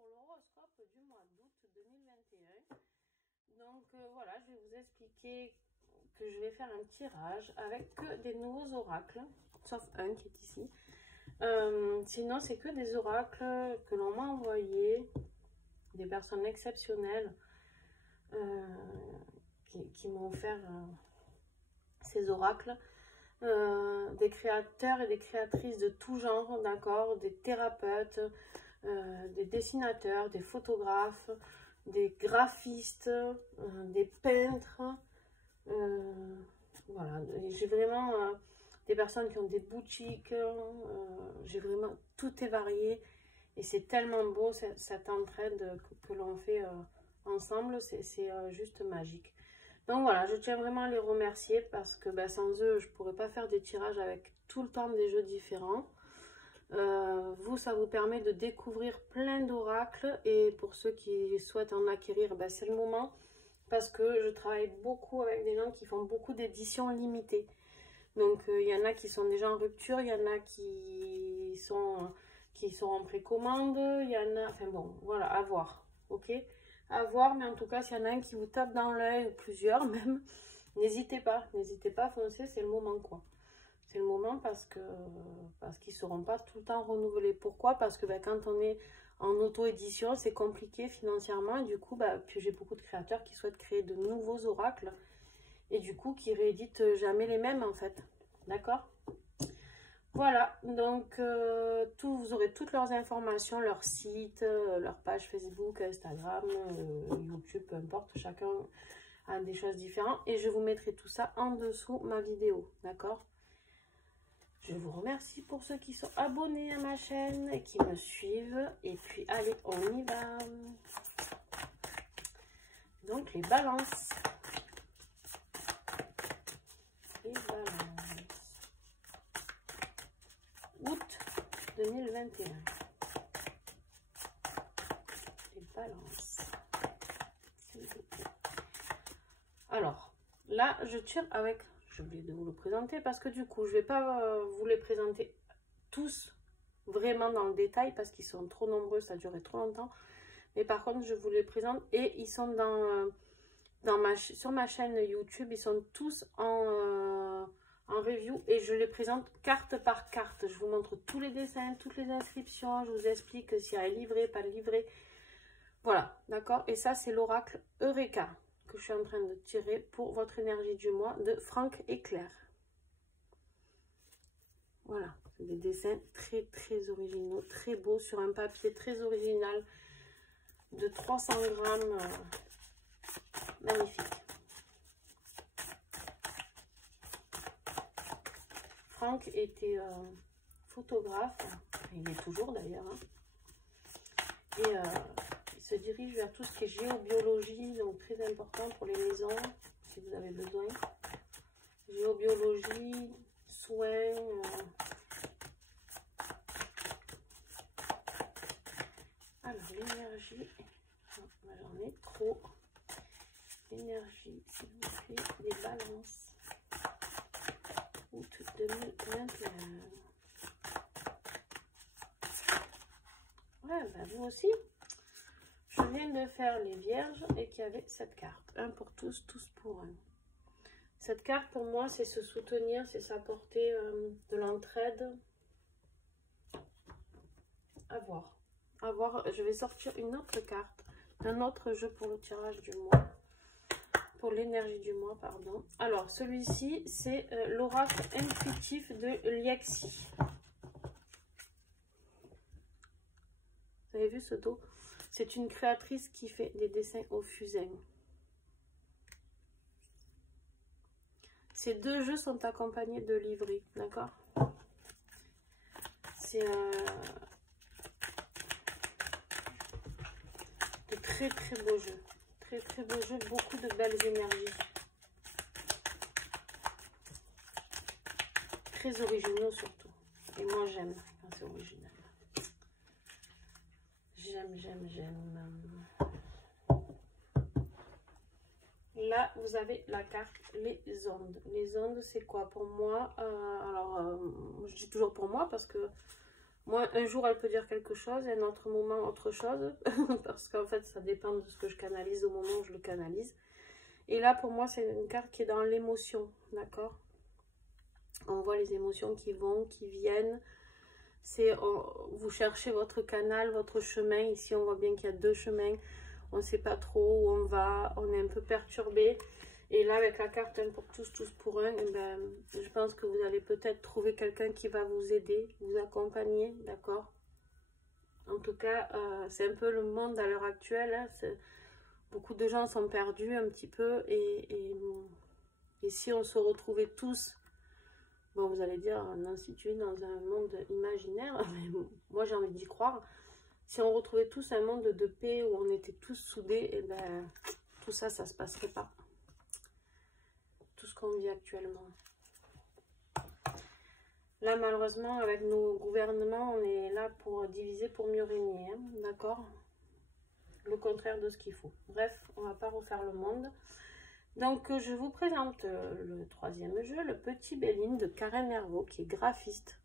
pour l'horoscope du mois d'août 2021. Donc voilà, je vais vous expliquer que je vais faire un tirage avec que des nouveaux oracles, sauf un qui est ici. Sinon, c'est que des oracles que l'on m'a envoyés, des personnes exceptionnelles qui m'ont offert ces oracles. Des créateurs et des créatrices de tout genre, d'accord, des thérapeutes, des dessinateurs, des photographes, des graphistes, des peintres, voilà, j'ai vraiment des personnes qui ont des boutiques, j'ai vraiment, tout est varié et c'est tellement beau cette entraide que l'on fait ensemble, c'est juste magique. Donc voilà, je tiens vraiment à les remercier parce que sans eux, je ne pourrais pas faire des tirages avec tout le temps des jeux différents. Vous, ça vous permet de découvrir plein d'oracles et pour ceux qui souhaitent en acquérir, c'est le moment parce que je travaille beaucoup avec des gens qui font beaucoup d'éditions limitées. Donc il y en a qui sont déjà en rupture, il y en a qui sont en précommande, il y en a, enfin bon, voilà, à voir, ok? À voir, mais en tout cas, s'il y en a un qui vous tape dans l'œil, ou plusieurs même, n'hésitez pas à foncer, c'est le moment quoi. C'est le moment parce qu'ils ne seront pas tout le temps renouvelés. Pourquoi? Parce que quand on est en auto-édition, c'est compliqué financièrement. Et du coup, puis j'ai beaucoup de créateurs qui souhaitent créer de nouveaux oracles. Et du coup, qui rééditent jamais les mêmes en fait. D'accord? Voilà, donc vous aurez toutes leurs informations, leur site, leur page Facebook, Instagram, YouTube, peu importe. Chacun a des choses différentes. Et je vous mettrai tout ça en dessous ma vidéo. D'accord? Je vous remercie pour ceux qui sont abonnés à ma chaîne et qui me suivent. Et puis, allez, on y va. Donc, les balances. Les balances. Août 2021. Les balances. Alors, là, je tire avec... J'ai oublié de vous le présenter parce que du coup, je ne vais pas vous les présenter tous vraiment dans le détail parce qu'ils sont trop nombreux, ça durait trop longtemps. Mais par contre, je vous les présente et ils sont sur ma chaîne YouTube, ils sont tous en review et je les présente carte par carte. Je vous montre tous les dessins, toutes les inscriptions, je vous explique s'il y a livré, pas livré. Voilà, d'accord? Et ça, c'est l'oracle Eureka que je suis en train de tirer pour votre énergie du mois de Franck et Claire. Voilà, c'est des dessins très très originaux, très beaux sur un papier très original de 300 grammes, magnifique. Franck était photographe, il est toujours d'ailleurs, hein, et il se dirige vers tout ce qui est géobiologie, donc très important pour les maisons, si vous avez besoin. Géobiologie, soins. Alors, l'énergie, j'en ai trop. L'énergie, s'il vous plaît, des balances. Août 2021. Ouais, vous aussi. Je viens de faire les vierges et qu'il y avait cette carte. Un pour tous, tous pour un. Cette carte, pour moi, c'est se soutenir, c'est s'apporter de l'entraide. À voir. À voir. Je vais sortir une autre carte d'un autre jeu pour le tirage du mois. Pour l'énergie du mois, pardon. Alors, celui-ci, c'est l'oracle intuitif de Liexi. Vous avez vu ce dos? C'est une créatrice qui fait des dessins au fusain. Ces deux jeux sont accompagnés de livrets, d'accord? C'est de très très beaux jeux. Très très beaux jeux, beaucoup de belles énergies. Très originaux surtout. Et moi j'aime quand c'est original. J'aime. Là, vous avez la carte les ondes. Les ondes, c'est quoi pour moi? Je dis toujours pour moi parce que Moi, un jour, elle peut dire quelque chose, et un autre moment, autre chose. Parce qu'en fait, ça dépend de ce que je canalise au moment où je le canalise. Et là, pour moi, c'est une carte qui est dans l'émotion, d'accord? On voit les émotions qui vont, qui viennent. Vous cherchez votre canal, votre chemin. Ici, on voit bien qu'il y a deux chemins. On ne sait pas trop où on va. On est un peu perturbé. Et là, avec la carte un pour tous, tous pour un, eh ben, je pense que vous allez peut-être trouver quelqu'un qui va vous aider, vous accompagner, d'accord? En tout cas, c'est un peu le monde à l'heure actuelle. Hein, beaucoup de gens sont perdus un petit peu. Et si on se retrouvait tous, bon, vous allez dire, non, si tu es dans un monde imaginaire, mais moi j'ai envie d'y croire. Si on retrouvait tous un monde de paix où on était tous soudés, et ben tout ça, ça se passerait pas. Tout ce qu'on vit actuellement. Là, malheureusement, avec nos gouvernements, on est là pour diviser pour mieux régner, hein, d'accord? Le contraire de ce qu'il faut. Bref, on va pas refaire le monde. Donc, je vous présente le troisième jeu, le Petit Béline de Karen Nervo, qui est graphiste.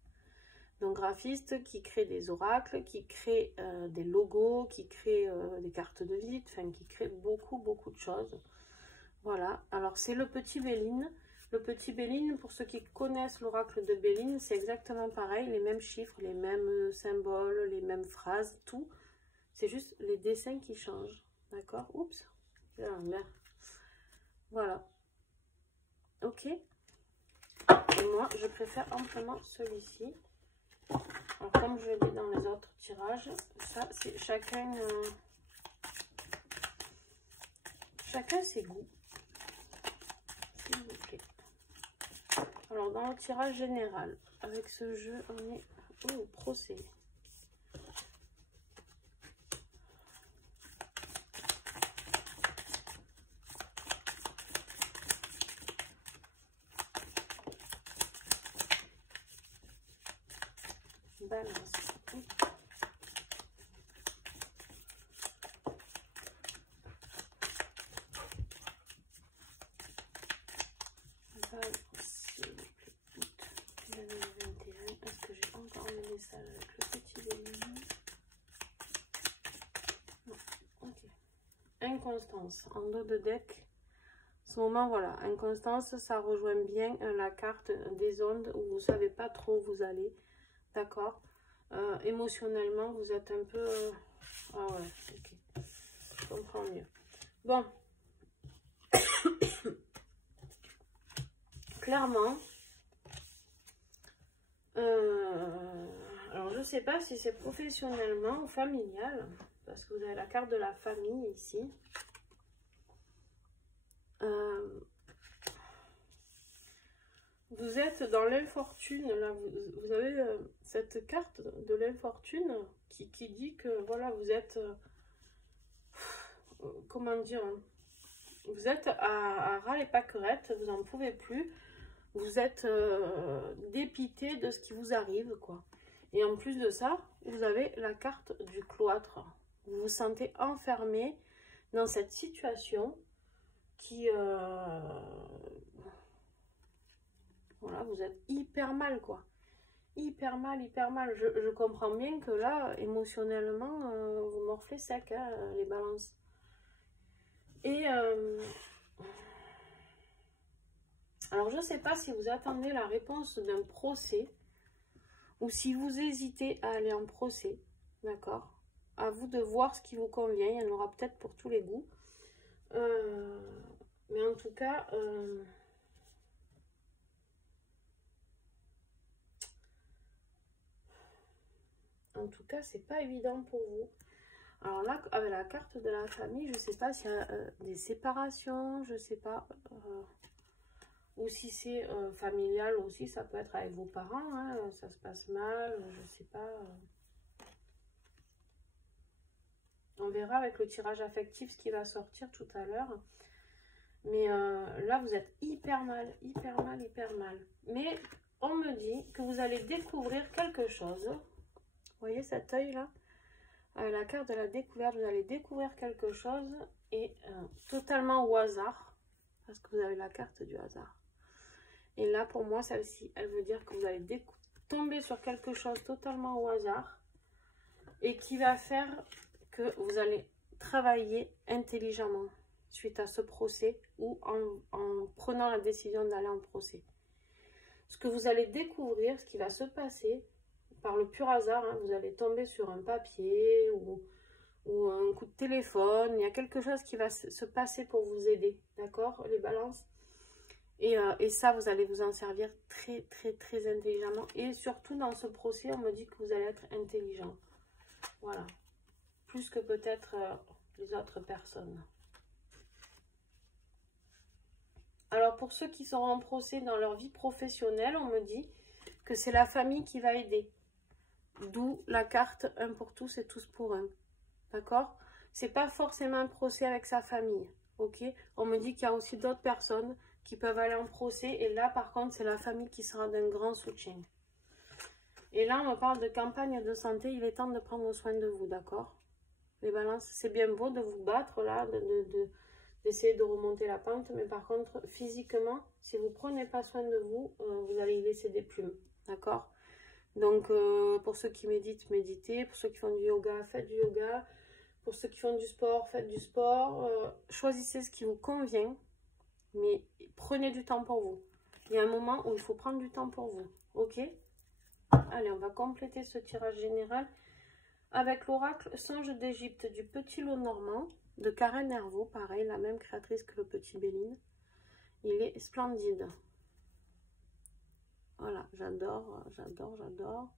Donc, graphiste qui crée des oracles, qui crée des logos, qui crée des cartes de visite, enfin, qui crée beaucoup, beaucoup de choses. Voilà, alors c'est le Petit Béline. Le Petit Béline, pour ceux qui connaissent l'oracle de Béline, c'est exactement pareil, les mêmes chiffres, les mêmes symboles, les mêmes phrases, tout. C'est juste les dessins qui changent, d'accord? Oups, voilà, ok. Et moi, je préfère amplement celui-ci. Alors, comme je l'ai dit dans les autres tirages, ça, c'est chacun ses goûts, s'il vous plaît. Alors, dans le tirage général, avec ce jeu, on est au procès. Balance. Est-ce que j'ai encore le message avec le Petit Béline? Non, ok. Inconstance, en dos de deck. Ce moment, voilà, inconstance, ça rejoint bien la carte des ondes où vous ne savez pas trop où vous allez, d'accord? Émotionnellement, vous êtes un peu... Ah ouais, ok, je comprends mieux. Bon, clairement, alors je sais pas si c'est professionnellement ou familial, parce que vous avez la carte de la famille ici. Vous êtes dans l'infortune, là, vous avez cette carte de l'infortune qui dit que, voilà, vous êtes, comment dire, vous êtes à ras les pâquerettes, vous n'en pouvez plus, vous êtes dépité de ce qui vous arrive, quoi. Et en plus de ça, vous avez la carte du cloître. Vous vous sentez enfermé dans cette situation qui... voilà, vous êtes hyper mal, quoi. Hyper mal, hyper mal. Je comprends bien que là, émotionnellement, vous morflez sec, hein, les balances. Et... alors, je ne sais pas si vous attendez la réponse d'un procès ou si vous hésitez à aller en procès, d'accord? À vous de voir ce qui vous convient. Il y en aura peut-être pour tous les goûts. Mais en tout cas... en tout cas, c'est pas évident pour vous. Alors là, avec la carte de la famille, je sais pas s'il y a des séparations, je sais pas. Ou si c'est familial aussi, ça peut être avec vos parents, hein, ça se passe mal, je sais pas. On verra avec le tirage affectif ce qui va sortir tout à l'heure. Mais là, vous êtes hyper mal, hyper mal, hyper mal. Mais on me dit que vous allez découvrir quelque chose. Vous voyez cet œil là? La carte de la découverte, vous allez découvrir quelque chose et totalement au hasard. Parce que vous avez la carte du hasard. Et là, pour moi, celle-ci, elle veut dire que vous allez tomber sur quelque chose totalement au hasard et qui va faire que vous allez travailler intelligemment suite à ce procès ou en prenant la décision d'aller en procès. Ce que vous allez découvrir, ce qui va se passer par le pur hasard, hein, vous allez tomber sur un papier ou un coup de téléphone, il y a quelque chose qui va se passer pour vous aider, d'accord, les balances. Et ça, vous allez vous en servir très, très, très intelligemment. Et surtout, dans ce procès, on me dit que vous allez être intelligent. Voilà. Plus que peut-être les autres personnes. Alors, pour ceux qui seront en procès dans leur vie professionnelle, on me dit que c'est la famille qui va aider. D'où la carte 1 pour tous et tous pour un. D'accord? C'est pas forcément un procès avec sa famille. Ok? On me dit qu'il y a aussi d'autres personnes qui peuvent aller en procès. Et là, par contre, c'est la famille qui sera d'un grand soutien. Et là, on me parle de campagne de santé. Il est temps de prendre soin de vous, d'accord? Les balances, c'est bien beau de vous battre, là, d'essayer de remonter la pente. Mais par contre, physiquement, si vous ne prenez pas soin de vous, vous allez y laisser des plumes, d'accord? Donc, pour ceux qui méditent, méditez. Pour ceux qui font du yoga, faites du yoga. Pour ceux qui font du sport, faites du sport. Choisissez ce qui vous convient. Mais prenez du temps pour vous. Il y a un moment où il faut prendre du temps pour vous. Ok? Allez, on va compléter ce tirage général avec l'oracle Songe d'Égypte du Petit Lot Normand de Karen Hervaux. Pareil, la même créatrice que le Petit Béline. Il est splendide. Voilà, j'adore, j'adore, j'adore.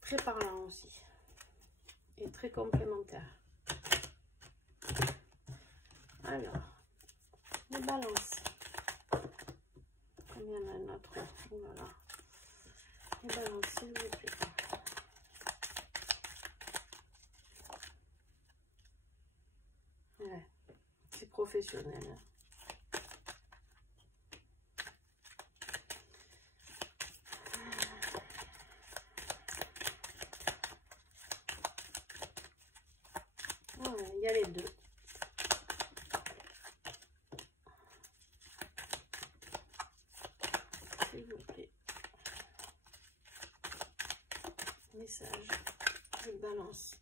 Très parlant aussi. Et très complémentaire. Alors, les balances. Combien il y en a un autre? Oh là là. Les balances, s'il vous plaît. Ouais, c'est professionnel. Hein. Ouais, il y a les deux. S'il vous plaît. Message. Je balance.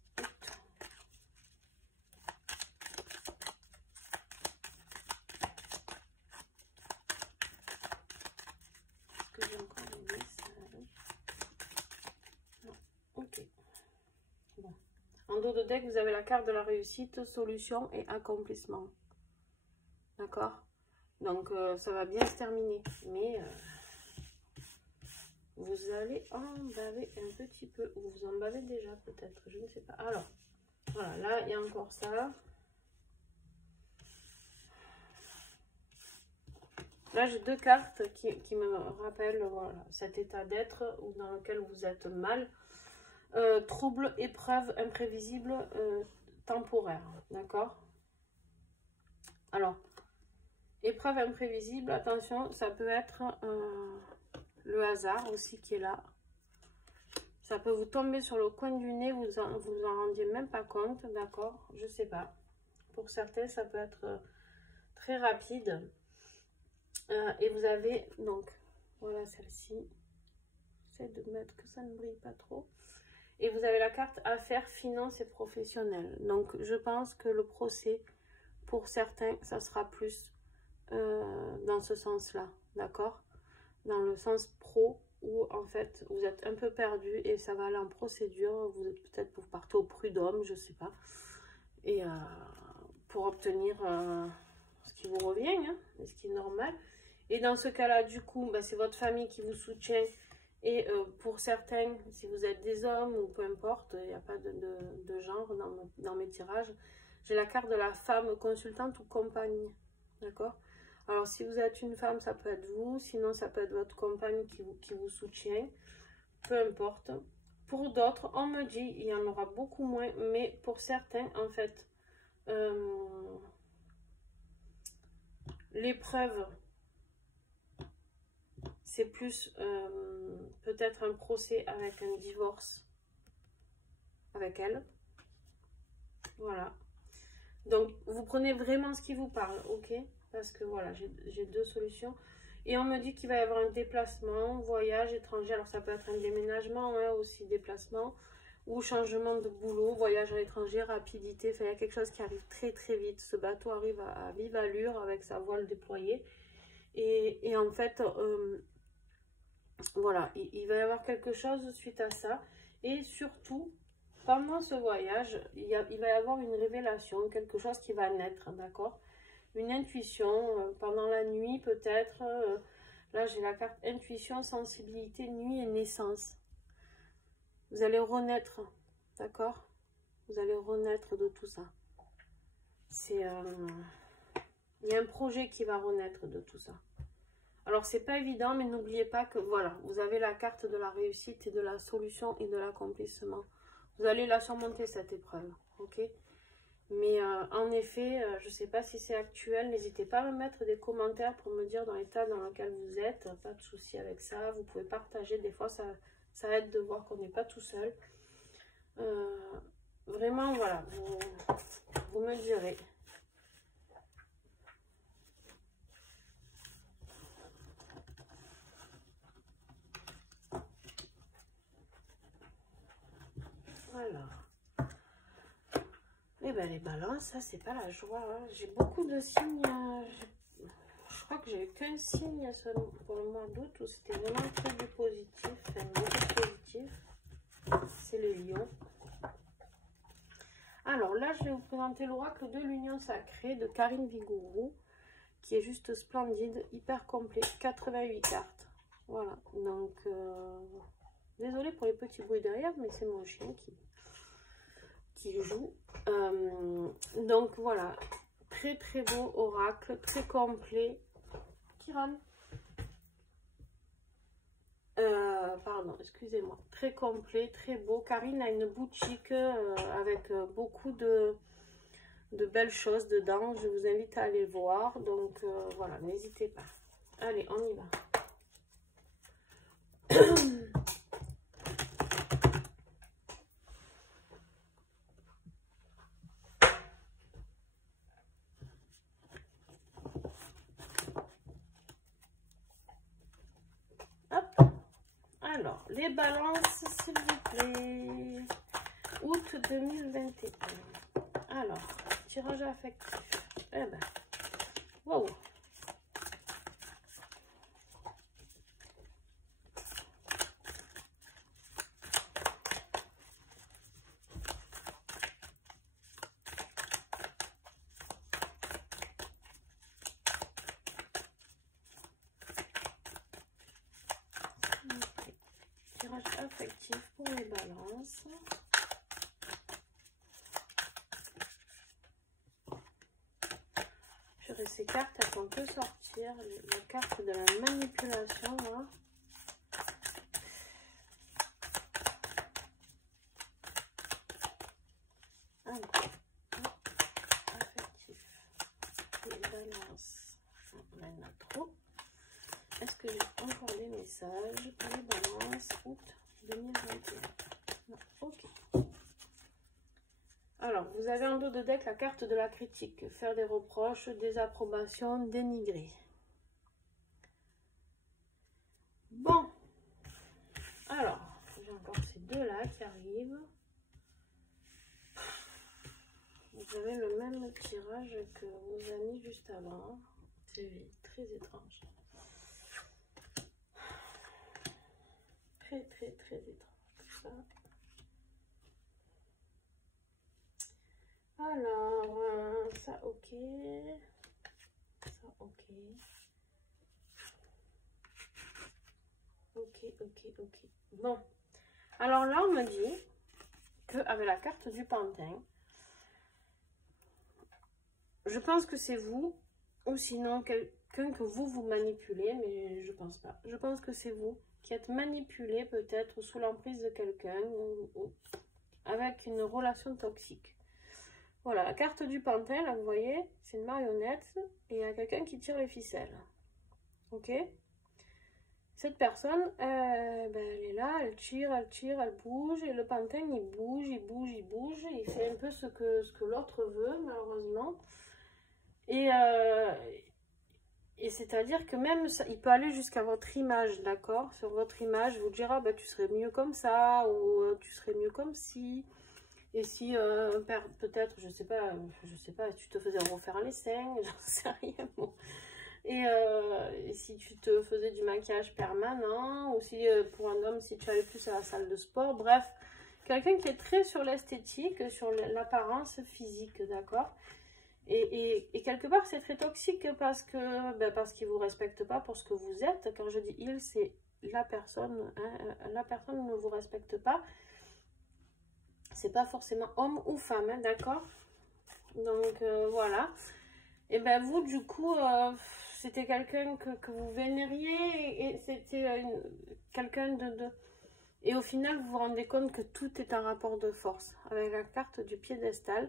Est-ce que j'ai encore des messages? Non. Ok. Bon. En dos de deck, vous avez la carte de la réussite, solution et accomplissement. D'accord? Donc, ça va bien se terminer. Mais vous allez en baver un petit peu. Ou vous en bavez déjà peut-être. Je ne sais pas. Alors, voilà. Là, il y a encore ça. Là, j'ai deux cartes qui me rappellent voilà, cet état d'être ou dans lequel vous êtes mal. Trouble, épreuve, imprévisible, temporaire. D'accord? Alors, épreuve imprévisible, attention, ça peut être le hasard aussi qui est là. Ça peut vous tomber sur le coin du nez, vous en rendiez même pas compte, d'accord? Je sais pas. Pour certains, ça peut être très rapide. Et vous avez, donc, voilà celle-ci. J'essaie de mettre que ça ne brille pas trop. Et vous avez la carte affaires, finances et professionnelles. Donc, je pense que le procès, pour certains, ça sera plus dans ce sens-là, d'accord? Dans le sens pro, où en fait, vous êtes un peu perdu et ça va aller en procédure. Vous êtes peut-être, vous partez au prud'homme, je sais pas. Et pour obtenir ce qui vous revient, hein, ce qui est normal. Et dans ce cas-là, du coup, bah, c'est votre famille qui vous soutient. Et pour certains, si vous êtes des hommes ou peu importe, il n'y a pas de genre dans mes tirages, j'ai la carte de la femme consultante ou compagne. D'accord? Alors, si vous êtes une femme, ça peut être vous. Sinon, ça peut être votre compagne qui vous soutient. Peu importe. Pour d'autres, on me dit, il y en aura beaucoup moins. Mais pour certains, en fait, l'épreuve, c'est plus peut-être un procès avec un divorce avec elle. Voilà. Donc, vous prenez vraiment ce qui vous parle, ok? Parce que voilà, j'ai deux solutions. Et on me dit qu'il va y avoir un déplacement, voyage étranger. Alors ça peut être un déménagement, hein, aussi déplacement, ou changement de boulot, voyage à l'étranger, rapidité. Enfin, il y a quelque chose qui arrive très très vite. Ce bateau arrive à vive allure avec sa voile déployée. Et en fait, voilà, il va y avoir quelque chose suite à ça. Et surtout, pendant ce voyage, il va y avoir une révélation, quelque chose qui va naître, d'accord? Une intuition, pendant la nuit peut-être. Là, j'ai la carte intuition, sensibilité, nuit et naissance. Vous allez renaître, d'accord? Vous allez renaître de tout ça. Il y a un projet qui va renaître de tout ça. Alors, c'est pas évident, mais n'oubliez pas que, voilà, vous avez la carte de la réussite et de la solution et de l'accomplissement. Vous allez la surmonter, cette épreuve, ok? Mais en effet, je ne sais pas si c'est actuel. N'hésitez pas à me mettre des commentaires pour me dire dans l'état dans lequel vous êtes. Pas de souci avec ça. Vous pouvez partager. Des fois, ça aide de voir qu'on n'est pas tout seul. Vraiment, voilà. Vous me direz. Alors. Eh bien, les balances, ça, c'est pas la joie. Hein. J'ai beaucoup de signes. Je crois que j'ai eu qu'un signe pour le mois d'août où c'était vraiment très du positif. Enfin, beaucoup de positif. C'est les lions. Alors là, je vais vous présenter l'oracle de l'Union Sacrée de Karine Vigourou, qui est juste splendide, hyper complet, 88 cartes. Voilà, donc, désolée pour les petits bruits derrière, mais c'est mon chien qui joue. Donc voilà, très très beau oracle, très complet. Kiran. Pardon, excusez-moi. Très complet, très beau. Karine a une boutique avec beaucoup de belles choses dedans. Je vous invite à aller voir. Donc voilà, n'hésitez pas. Allez, on y va. Alors, les balances, s'il vous plaît. Août 2021. Alors, tirage affectif. Eh ben, wow. Tirage affectif pour les balances. Ces cartes, elles font que sortir. La carte de la manipulation, là. Alors, affectif. Les balances. On en a trop. Est-ce que j'ai encore des messages pour les balances août 2021? Non, ok. Alors, vous avez en dos de deck la carte de la critique. Faire des reproches, des approbations, dénigrer. Bon. Alors, j'ai encore ces deux-là qui arrivent. Vous avez le même tirage que vos amis juste avant. C'est très étrange. Très, très, très étrange tout ça. Alors, ça ok, ça ok, ok. Bon, alors là on me dit qu'avec la carte du pantin, je pense que c'est vous, ou sinon quelqu'un que vous manipulez, mais je pense pas. Je pense que c'est vous qui êtes manipulé peut-être sous l'emprise de quelqu'un ou avec une relation toxique. Voilà, la carte du pantin, là, vous voyez, c'est une marionnette et il y a quelqu'un qui tire les ficelles. Ok? Cette personne, elle est là, elle tire, elle bouge et le pantin, il bouge. Il fait un peu ce que l'autre veut, malheureusement. Et Et c'est-à-dire que même, ça, il peut aller jusqu'à votre image, d'accord? Sur votre image, il vous dira, bah, tu serais mieux comme ça, ou tu serais mieux comme ci. Et si, peut-être, je sais pas, tu te faisais refaire les seins, j'en sais rien. Bon. Et si tu te faisais du maquillage permanent, ou si, pour un homme, si tu allais plus à la salle de sport, bref. Quelqu'un qui est très sur l'esthétique, sur l'apparence physique, d'accord? Et quelque part, c'est très toxique parce qu'il ne vous respecte pas pour ce que vous êtes. Quand je dis il, c'est la personne. Hein, la personne ne vous respecte pas. C'est pas forcément homme ou femme, hein, d'accord? Donc, voilà. Et ben vous, du coup, c'était quelqu'un que vous vénériez et c'était quelqu'un de... Et au final, vous vous rendez compte que tout est un rapport de force. Avec la carte du piédestal.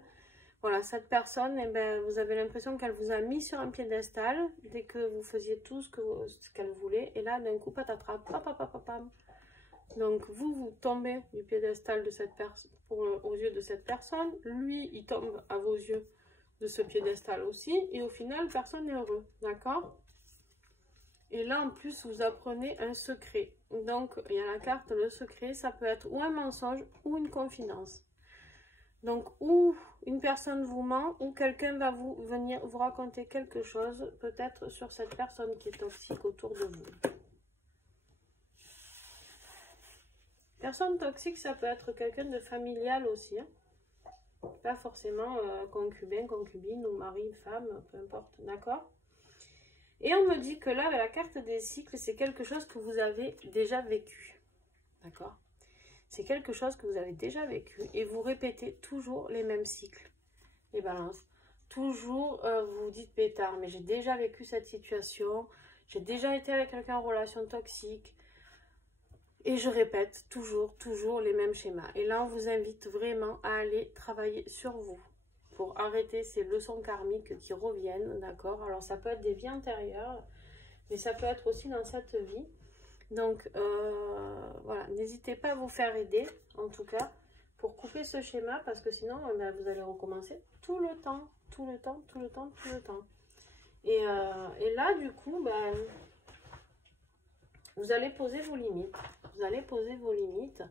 Voilà, cette personne, eh ben, vous avez l'impression qu'elle vous a mis sur un piédestal dès que vous faisiez tout ce qu'elle voulait. Et là, d'un coup, patatras, papapapapam. Donc, vous tombez du piédestal de cette personne, aux yeux de cette personne. Lui, il tombe à vos yeux de ce piédestal aussi. Et au final, personne n'est heureux. D'accord? Et là, en plus, vous apprenez un secret. Donc, il y a la carte, le secret. Ça peut être ou un mensonge ou une confidence. Donc, ou une personne vous ment, ou quelqu'un va venir vous raconter quelque chose, peut-être sur cette personne qui est toxique autour de vous. Personne toxique, ça peut être quelqu'un de familial aussi. Hein. Pas forcément concubin, concubine, ou mari, femme, peu importe, d'accord? Et on me dit que là, la carte des cycles, c'est quelque chose que vous avez déjà vécu. D'accord? C'est quelque chose que vous avez déjà vécu et vous répétez toujours les mêmes cycles, les balances. Toujours, vous vous dites pétard, mais j'ai déjà vécu cette situation, j'ai déjà été avec quelqu'un en relation toxique et je répète toujours les mêmes schémas. Et là, on vous invite vraiment à aller travailler sur vous pour arrêter ces leçons karmiques qui reviennent, d'accord? Alors, ça peut être des vies antérieures, mais ça peut être aussi dans cette vie. Donc, voilà, n'hésitez pas à vous faire aider, en tout cas, pour couper ce schéma, parce que sinon, ben, vous allez recommencer tout le temps. Et là, du coup, ben, vous allez poser vos limites. Vous allez poser vos limites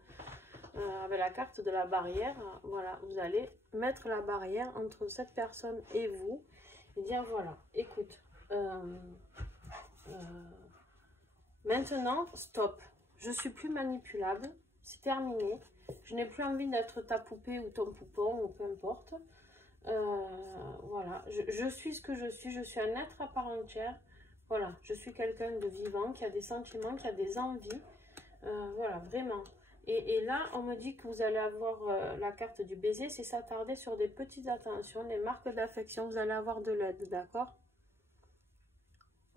avec la carte de la barrière. Voilà, vous allez mettre la barrière entre cette personne et vous et dire, voilà, écoute, maintenant, stop. Je suis plus manipulable. C'est terminé. Je n'ai plus envie d'être ta poupée ou ton poupon ou peu importe. Voilà. Je suis ce que je suis. Je suis un être à part entière. Voilà. Je suis quelqu'un de vivant qui a des sentiments, qui a des envies. Voilà, vraiment. Et là, on me dit que vous allez avoir la carte du baiser. C'est s'attarder sur des petites attentions, des marques d'affection. Vous allez avoir de l'aide, d'accord?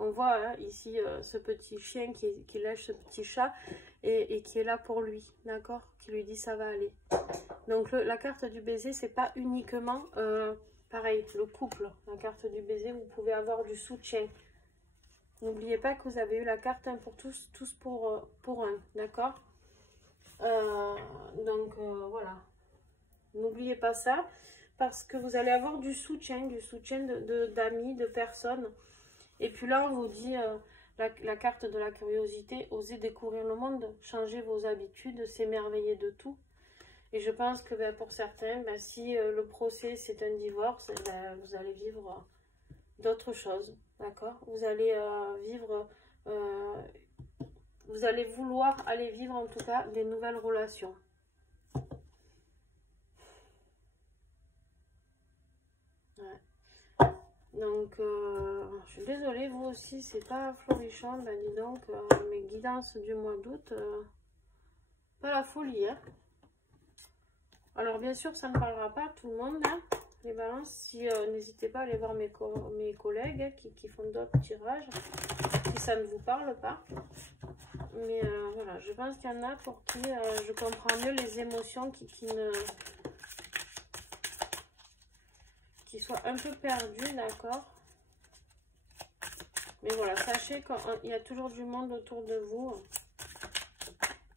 On voit hein, ici ce petit chien qui lèche ce petit chat et qui est là pour lui, d'accord? Qui lui dit ça va aller. Donc la carte du baiser, c'est pas uniquement pareil, le couple. La carte du baiser, vous pouvez avoir du soutien. N'oubliez pas que vous avez eu la carte un pour tous, tous pour un, d'accord? Donc voilà. N'oubliez pas ça parce que vous allez avoir du soutien d'amis, de personnes. Et puis là, on vous dit la carte de la curiosité, osez découvrir le monde, changer vos habitudes, s'émerveiller de tout. Et je pense que ben, pour certains, ben, si le procès c'est un divorce, ben, vous allez vivre d'autres choses, d'accord? Vous allez vivre, vous allez vouloir aller vivre en tout cas des nouvelles relations. Ouais. Donc, je suis désolée, vous aussi, c'est pas florichant. Ben, dis donc, mes guidances du mois d'août, pas la folie. Hein. Alors, bien sûr, ça ne parlera pas à tout le monde, hein, les balances. Si, n'hésitez pas à aller voir mes collègues hein, qui font d'autres tirages, si ça ne vous parle pas. Mais voilà, je pense qu'il y en a pour qui je comprends mieux les émotions qui soient un peu perdues, d'accord? Mais voilà, sachez qu'il y a toujours du monde autour de vous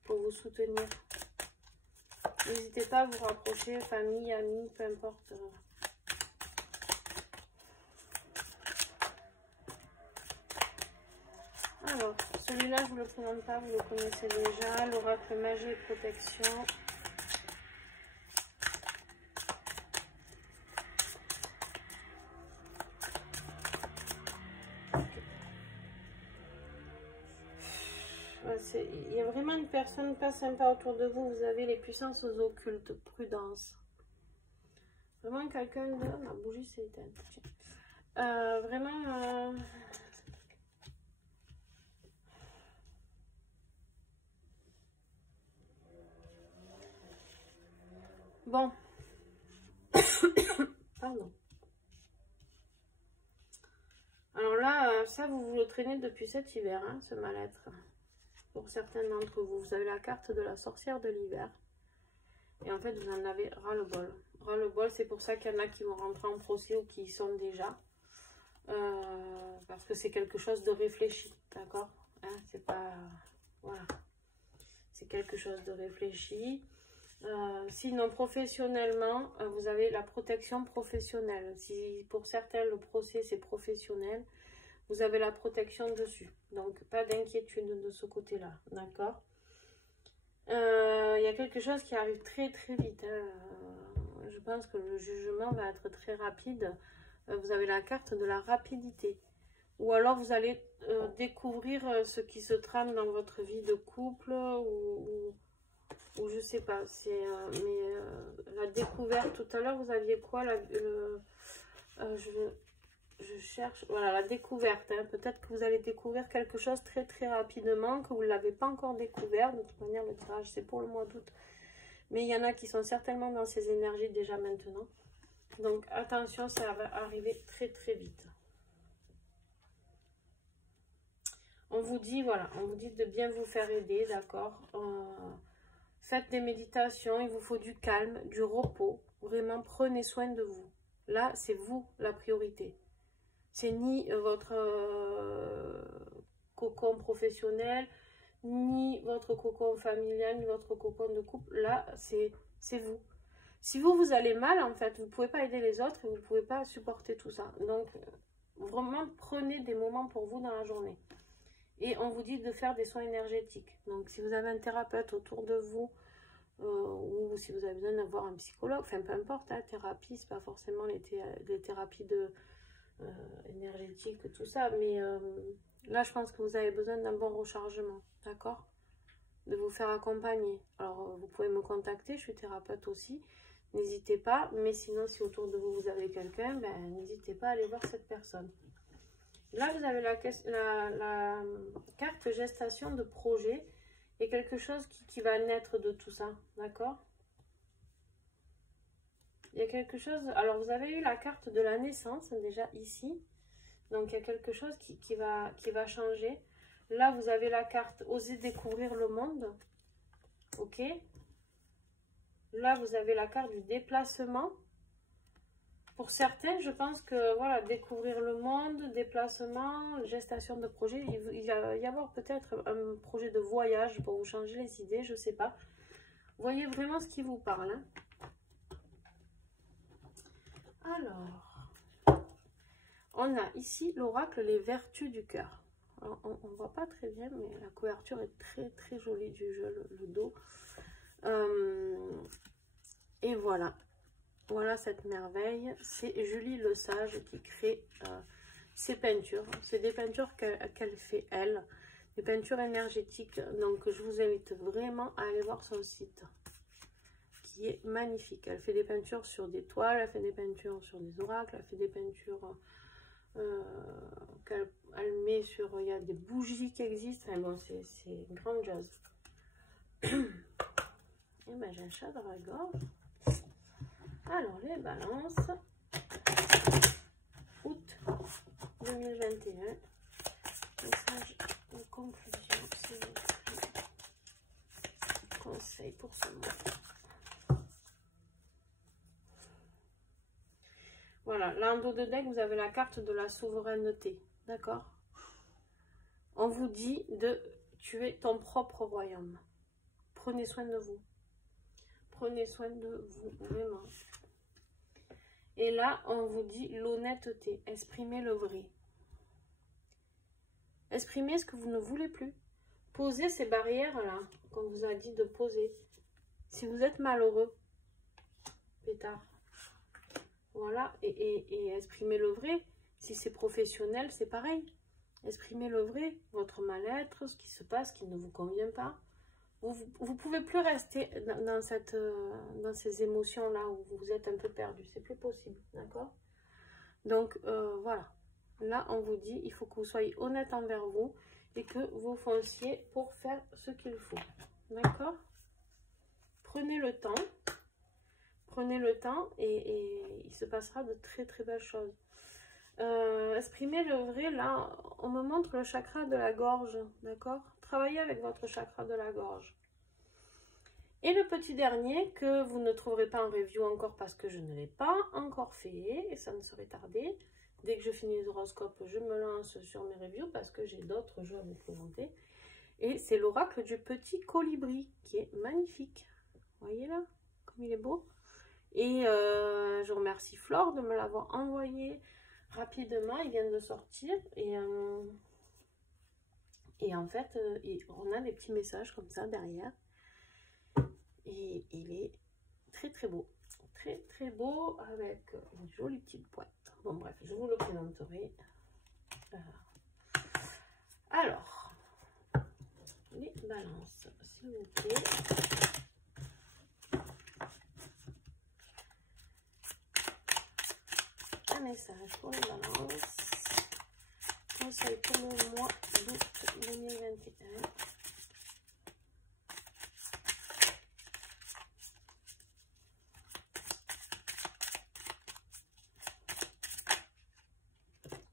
pour vous soutenir. N'hésitez pas à vous rapprocher, famille, amis, peu importe. Alors, celui-là, je ne vous le présente pas, vous le connaissez déjà. L'oracle magie et protection. Il y a vraiment une personne pas sympa autour de vous. Vous avez les puissances occultes. Prudence. Vraiment quelqu'un de... Ma bougie s'est éteinte. Vraiment... Bon. Pardon. Alors là, ça, vous le traînez depuis cet hiver, hein, ce mal-être. Pour certains d'entre vous, vous avez la carte de la sorcière de l'hiver. Et en fait, vous en avez ras-le-bol. Ras-le-bol, c'est pour ça qu'il y en a qui vont rentrer en procès ou qui y sont déjà. Parce que c'est quelque chose de réfléchi, d'accord, hein, c'est pas... Voilà. C'est quelque chose de réfléchi. Sinon, professionnellement, vous avez la protection professionnelle. Si pour certains, le procès, c'est professionnel, vous avez la protection dessus. Donc, pas d'inquiétude de ce côté-là, d'accord. Il y a quelque chose qui arrive très, très vite. Hein. Je pense que le jugement va être très rapide. Vous avez la carte de la rapidité. Ou alors, vous allez découvrir ce qui se trame dans votre vie de couple ou je sais pas, la découverte, tout à l'heure, vous aviez quoi je cherche, voilà, la découverte, hein. Peut-être que vous allez découvrir quelque chose très très rapidement, que vous ne l'avez pas encore découvert. De toute manière, le tirage, c'est pour le mois d'août. Mais il y en a qui sont certainement dans ces énergies déjà maintenant. Donc, attention, ça va arriver très très vite. On vous dit, voilà, on vous dit de bien vous faire aider, d'accord. Faites des méditations, il vous faut du calme, du repos. Vraiment, prenez soin de vous. Là, c'est vous la priorité. C'est ni votre cocon professionnel, ni votre cocon familial, ni votre cocon de couple. Là, c'est vous. Si vous allez mal, en fait, vous ne pouvez pas aider les autres et vous ne pouvez pas supporter tout ça. Donc, vraiment, prenez des moments pour vous dans la journée. Et on vous dit de faire des soins énergétiques. Donc, si vous avez un thérapeute autour de vous, ou si vous avez besoin d'avoir un psychologue, enfin, peu importe, hein, thérapie, c'est pas forcément les thérapies énergétiques, tout ça. Mais là, je pense que vous avez besoin d'un bon rechargement, d'accord? De vous faire accompagner. Alors, vous pouvez me contacter, je suis thérapeute aussi. N'hésitez pas. Mais sinon, si autour de vous, vous avez quelqu'un, ben, n'hésitez pas à aller voir cette personne. Là, vous avez la carte gestation de projet et quelque chose qui va naître de tout ça, d'accord? Il y a quelque chose... Alors, vous avez eu la carte de la naissance, déjà ici. Donc, il y a quelque chose qui va changer. Là, vous avez la carte oser découvrir le monde. Ok? Là, vous avez la carte du déplacement. Pour certains, je pense que, voilà, découvrir le monde, déplacement, gestation de projet, il va y avoir peut-être un projet de voyage pour vous changer les idées, je ne sais pas. Voyez vraiment ce qui vous parle. Hein. Alors, on a ici l'oracle, les vertus du cœur. On ne voit pas très bien, mais la couverture est très très jolie du jeu, le dos. Et voilà. Voilà cette merveille. C'est Julie Le Sage qui crée ces peintures. C'est des peintures qu'elle fait elle. Des peintures énergétiques. Donc je vous invite vraiment à aller voir son site. Qui est magnifique. Elle fait des peintures sur des toiles. Elle fait des peintures sur des oracles. Elle fait des peintures qu'elle met sur... Il y a des bougies qui existent. Enfin bon, c'est grandiose. Et ben j'ai un chat dans la gorge. Alors, les balances, août 2021, message de conclusion, s'il vous plaît, conseil pour ce mois. Voilà, là en dos de deck, vous avez la carte de la souveraineté, d'accord? On vous dit de tuer ton propre royaume. Prenez soin de vous. Prenez soin de vous, vraiment. Et là, on vous dit l'honnêteté. Exprimez le vrai. Exprimez ce que vous ne voulez plus. Posez ces barrières-là, qu'on vous a dit de poser. Si vous êtes malheureux, pétard, voilà, et exprimez le vrai. Si c'est professionnel, c'est pareil. Exprimez le vrai, votre mal-être, ce qui se passe, ce qui ne vous convient pas. Vous ne pouvez plus rester dans ces émotions-là où vous êtes un peu perdu. C'est plus possible, d'accord? Donc, voilà. Là, on vous dit, il faut que vous soyez honnête envers vous et que vous fonciez pour faire ce qu'il faut. D'accord? Prenez le temps. Prenez le temps et il se passera de très très belles choses. Exprimez le vrai, là, on me montre le chakra de la gorge, d'accord? Travaillez avec votre chakra de la gorge. Et le petit dernier que vous ne trouverez pas en review encore parce que je ne l'ai pas encore fait et ça ne serait tardé. Dès que je finis les horoscopes, je me lance sur mes reviews parce que j'ai d'autres jeux à vous présenter. Et c'est l'oracle du petit colibri qui est magnifique. Vous voyez là, comme il est beau. Et je remercie Flore de me l'avoir envoyé rapidement. Il vient de sortir. Et en fait, on a des petits messages comme ça derrière. Et il est très très beau. Très très beau avec une jolie petite boîte. Bon bref, je vous le présenterai. Alors, les balances, s'il vous plaît. Un message pour les balances. Conseil pour le mois d'août 2021.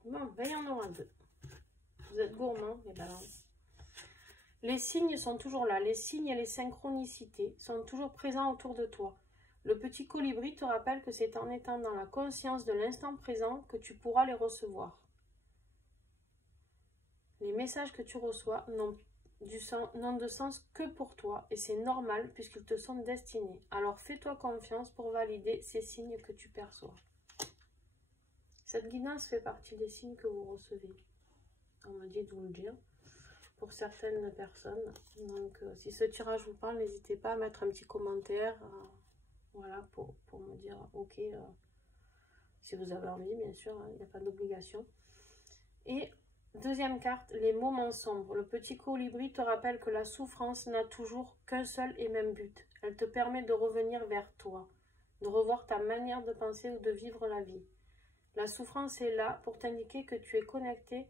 Bon, ben il y en aura deux. Vous êtes gourmands, les balances. Les signes sont toujours là. Les signes et les synchronicités sont toujours présents autour de toi. Le petit colibri te rappelle que c'est en étant dans la conscience de l'instant présent que tu pourras les recevoir. Les messages que tu reçois n'ont de sens que pour toi et c'est normal puisqu'ils te sont destinés. Alors fais-toi confiance pour valider ces signes que tu perçois. Cette guidance fait partie des signes que vous recevez. On me dit de vous le dire pour certaines personnes. Donc si ce tirage vous parle, n'hésitez pas à mettre un petit commentaire. Voilà, pour me dire ok, si vous avez envie, bien sûr, il n'y a pas d'obligation. Et deuxième carte, les moments sombres. Le petit colibri te rappelle que la souffrance n'a toujours qu'un seul et même but. Elle te permet de revenir vers toi, de revoir ta manière de penser ou de vivre la vie. La souffrance est là pour t'indiquer que tu es connecté,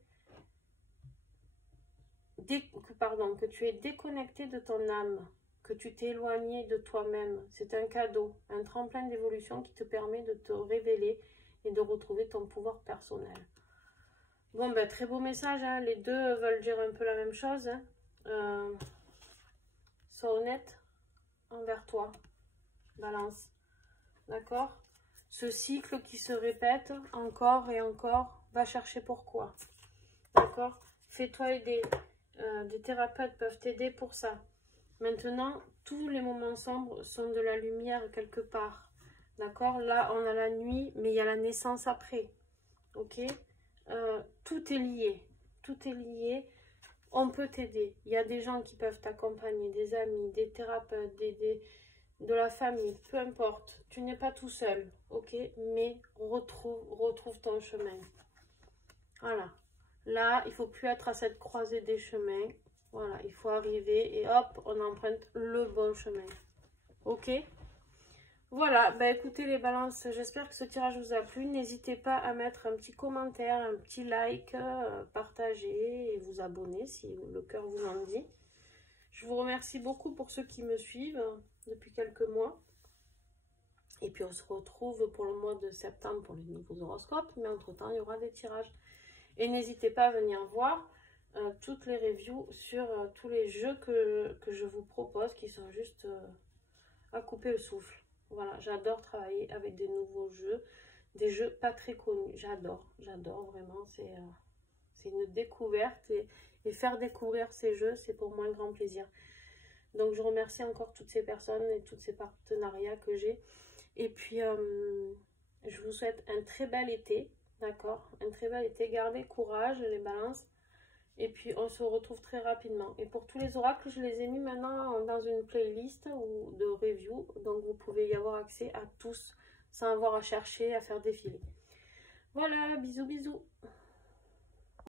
que tu es déconnecté de ton âme, que tu t'es éloigné de toi-même. C'est un cadeau, un tremplin d'évolution qui te permet de te révéler et de retrouver ton pouvoir personnel. Bon, ben, très beau message, hein. Les deux veulent dire un peu la même chose. Hein. Sois honnête envers toi, balance. D'accord? Ce cycle qui se répète encore et encore, va chercher pourquoi. D'accord? Fais-toi aider. Des thérapeutes peuvent t'aider pour ça. Maintenant, tous les moments sombres sont de la lumière quelque part. D'accord? Là, on a la nuit, mais il y a la naissance après. Ok? Tout est lié. Tout est lié. On peut t'aider. Il y a des gens qui peuvent t'accompagner, des amis, des thérapeutes, de la famille, peu importe. Tu n'es pas tout seul, ok? Mais retrouve ton chemin. Voilà. Là, il ne faut plus être à cette croisée des chemins. Voilà, il faut arriver et hop, on emprunte le bon chemin. Ok? Voilà, bah écoutez les balances, j'espère que ce tirage vous a plu. N'hésitez pas à mettre un petit commentaire, un petit like, partager et vous abonner si le cœur vous en dit. Je vous remercie beaucoup pour ceux qui me suivent depuis quelques mois. Et puis on se retrouve pour le mois de septembre pour les nouveaux horoscopes. Mais entre-temps, il y aura des tirages. Et n'hésitez pas à venir voir toutes les reviews sur tous les jeux que je vous propose qui sont juste à couper le souffle. Voilà, j'adore travailler avec des nouveaux jeux, des jeux pas très connus. J'adore vraiment. C'est une découverte et faire découvrir ces jeux, c'est pour moi un grand plaisir. Donc je remercie encore toutes ces personnes et tous ces partenariats que j'ai. Et puis je vous souhaite un très bel été, d'accord? Un très bel été. Gardez courage les balances. Et puis on se retrouve très rapidement. Et pour tous les oracles, je les ai mis maintenant dans une playlist ou de review. Donc vous pouvez y avoir accès à tous sans avoir à chercher, à faire défiler. Voilà, bisous bisous.